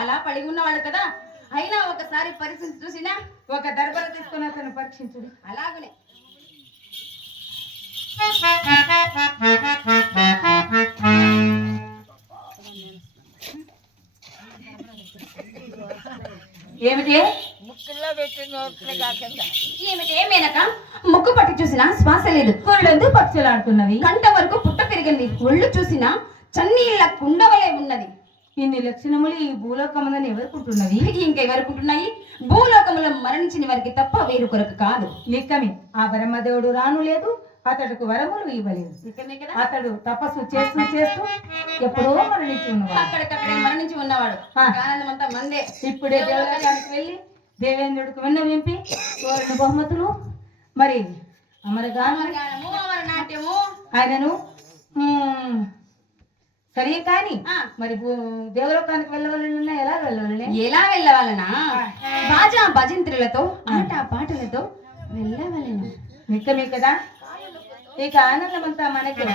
అలా పడి ఉన్నవాడు కదా. అయినా ఒకసారి పరిస్థితి చూసినా ఒక దర్బారు తీసుకుని అతను పరీక్షించుడు. అలాగనే ఏమిటి ముక్కులో పెట్టి నోట్లో కాకుండా ఏమిటి మేనక ముక్కు పట్టి చూసినా శ్వాస లేదు, కూరలందు పక్షులు ఆడుతున్నవి, కంట వరకు పుట్ట పెరిగింది, ఒళ్ళు చూసినా చన్నీళ్ళ కుండవలే ఉన్నది. ఇన్ని లక్షణములు ఈ భూలోకములని ఎవరుకుంటున్నవి? ఇంకెవరుకుంటున్నాయి? భూలోకములో మరణించిన వారికి తప్ప వేరు కొరకు కాదు. నిక్కమి ఆ బ్రహ్మదేవుడు రాను లేదు, అతడుకు వరములు ఇవ్వలేదు. అతడు తపస్సు చేస్తూ చేస్తూ ఎప్పుడో మరణించి ఉన్నవాడు, అక్కడికక్కడే మరణించి ఉన్నవాడు. ఆనందమంతా మందే. ఇప్పుడే దేవలోకానికి వెళ్ళి దేవేంద్రుడికి వెన్న వింపి కోరిన బహుమతులు మరి అమరగానము అమర నాట్యము ఆయనను సరే కానీ మరి దేవలోకానికి వెళ్ళవాలన్నా ఎలా వెళ్ళవాలనా? బాజా భజంత్రులతో ఆట పాటలతో వెళ్ళవలను. నిక్కమే కదా, ఇక ఆనందమంతా మనకి.